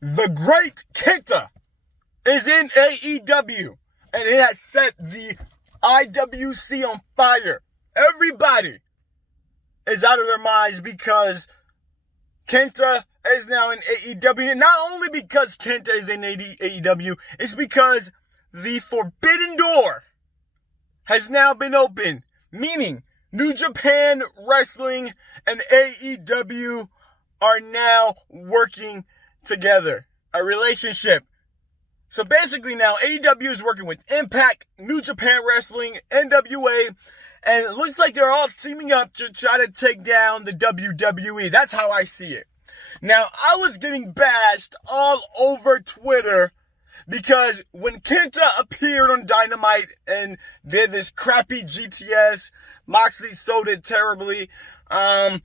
The great KENTA is in AEW, and it has set the IWC on fire. Everybody is out of their minds because KENTA is now in AEW. Not only because KENTA is in AEW, it's because the forbidden door has now been opened, meaning New Japan Wrestling and AEW are now working together. A relationship. So basically now AEW is working with Impact, New Japan Wrestling, NWA, and it looks like they're all teaming up to try to take down the WWE. That's how I see it. Now, I was getting bashed all over Twitter because when KENTA appeared on Dynamite and did this crappy GTS, Moxley sold it terribly, I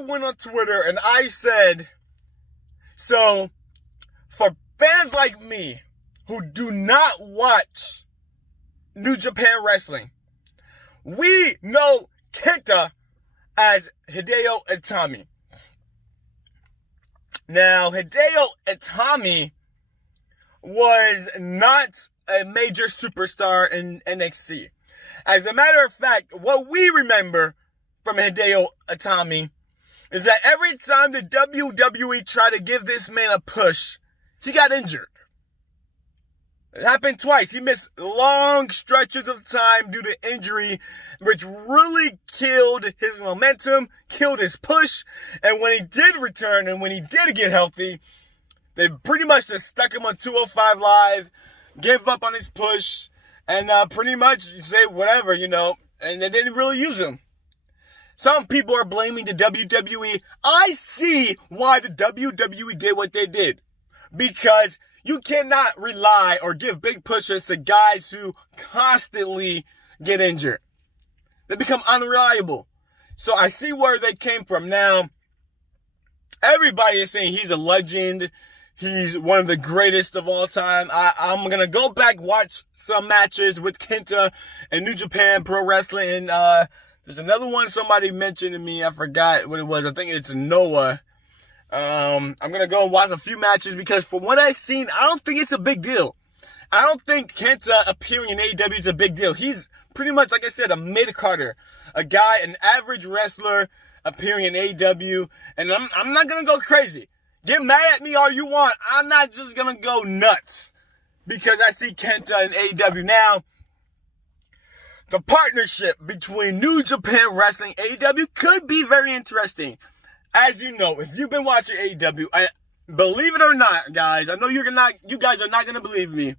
went on Twitter and I said, so for fans like me who do not watch New Japan Wrestling, we know KENTA as Hideo Itami. Now, Hideo Itami was not a major superstar in NXT. As a matter of fact, what we remember from Hideo Itami is that every time the WWE tried to give this man a push, he got injured. It happened twice. He missed long stretches of time due to injury, which really killed his momentum, killed his push. And when he did return and when he did get healthy, they pretty much just stuck him on 205 Live, gave up on his push, and pretty much say whatever, and they didn't really use him. Some people are blaming the WWE. I see why the WWE did what they did. Because you cannot rely or give big pushes to guys who constantly get injured. They become unreliable. So I see where they came from. Now, everybody is saying he's a legend. He's one of the greatest of all time. I'm going to go back, watch some matches with KENTA and New Japan Pro Wrestling. And there's another one somebody mentioned to me. I forgot what it was. I think it's Noah. I'm going to go and watch a few matches because from what I've seen, I don't think it's a big deal. I don't think KENTA appearing in AEW is a big deal. He's pretty much, like I said, a mid-carder. A guy, an average wrestler appearing in AEW. And I'm not going to go crazy. Get mad at me all you want. I'm not just going to go nuts because I see KENTA in AEW. Now, the partnership between New Japan Wrestling and AEW could be very interesting. As you know, if you've been watching AEW, believe it or not, guys, I know you guys are not going to believe me.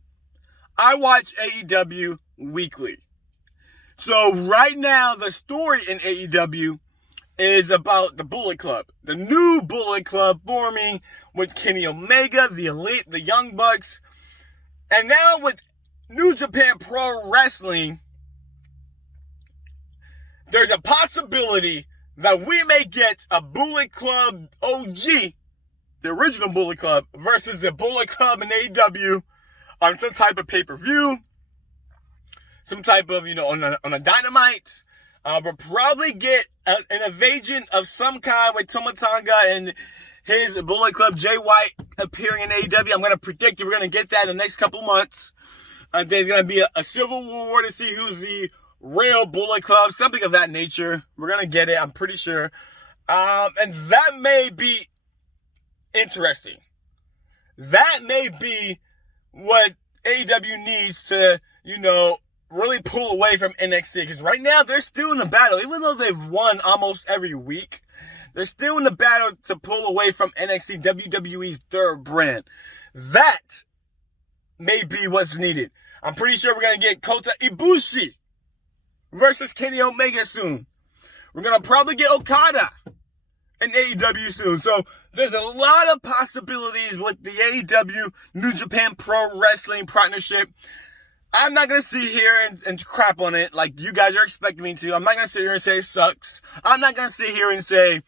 I watch AEW weekly. So right now, the story in AEW is about the Bullet Club. The new Bullet Club forming with Kenny Omega, the Elite, the Young Bucks. And now with New Japan Pro Wrestling, there's a possibility that we may get a Bullet Club OG, the original Bullet Club, versus the Bullet Club in AEW on some type of pay-per-view, some type of, on a Dynamite. We'll probably get an invasion of some kind with Tama Tonga and his Bullet Club, Jay White, appearing in AEW. I'm going to predict that we're going to get that in the next couple months. There's going to be a civil war to see who's the real Bullet Club, something of that nature. We're going to get it, I'm pretty sure. And that may be interesting. That may be what AEW needs to, really pull away from NXT. Because right now, they're still in the battle. Even though they've won almost every week, they're still in the battle to pull away from NXT, WWE's third brand. That may be what's needed. I'm pretty sure we're going to get Kota Ibushi versus Kenny Omega soon. We're going to probably get Okada in AEW soon. So there's a lot of possibilities with the AEW New Japan Pro Wrestling partnership. I'm not going to sit here and crap on it like you guys are expecting me to. I'm not going to sit here and say it sucks. I'm not going to sit here and say,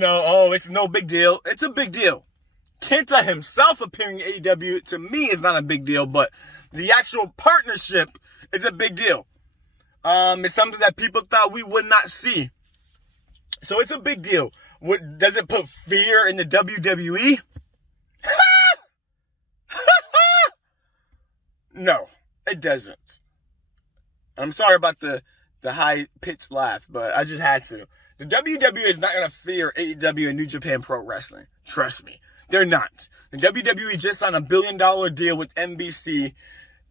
oh, it's no big deal. It's a big deal. KENTA himself appearing in AEW, to me, is not a big deal, but the actual partnership is a big deal. It's something that people thought we would not see. So it's a big deal. Does it put fear in the WWE? No, it doesn't. I'm sorry about the high-pitched laugh, but I just had to. The WWE is not going to fear AEW and New Japan Pro Wrestling. Trust me. They're not. The WWE just signed a $1 billion deal with NBC.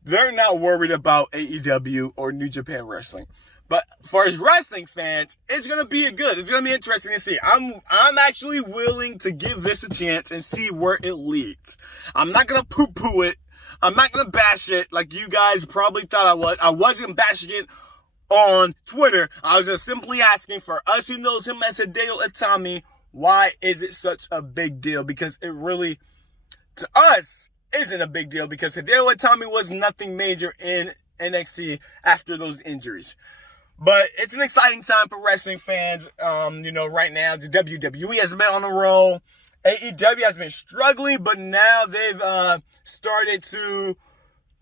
They're not worried about AEW or New Japan Wrestling. But for as wrestling fans, it's going to be good. It's going to be interesting to see. I'm actually willing to give this a chance and see where it leads. I'm not going to poo-poo it. I'm not going to bash it like you guys probably thought I was. I wasn't bashing it on Twitter. I was just simply asking, for us who knows him as Hideo Itami, why is it such a big deal? Because it really, to us, isn't a big deal, because Hideo Itami was nothing major in NXT after those injuries. But it's an exciting time for wrestling fans. Right now, the WWE has been on a roll. AEW has been struggling, but now they've started to,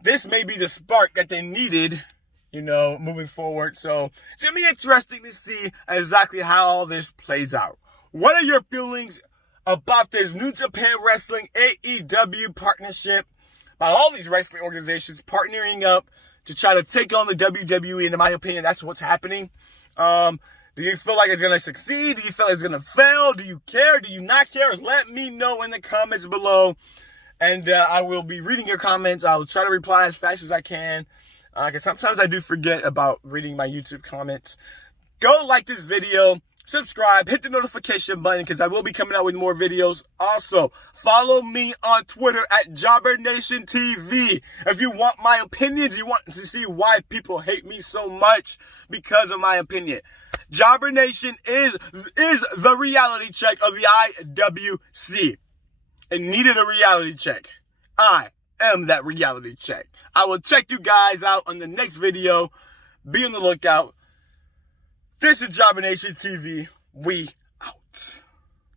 this may be the spark that they needed, moving forward. So it's going to be interesting to see exactly how all this plays out. What are your feelings about this New Japan Wrestling AEW partnership? About all these wrestling organizations partnering up to try to take on the WWE, and in my opinion, that's what's happening. Do you feel like it's going to succeed? Do you feel like it's going to fail? Do you care? Do you not care? Let me know in the comments below, and I will be reading your comments. I will try to reply as fast as I can, because sometimes I do forget about reading my YouTube comments. Go like this video. Subscribe, hit the notification button, because I will be coming out with more videos. Also, follow me on Twitter at JobberNationTV. If you want my opinions, you want to see why people hate me so much because of my opinion. JobberNation is the reality check of the IWC. It needed a reality check. I am that reality check. I will check you guys out on the next video. Be on the lookout. This is JobberNation TV. We out.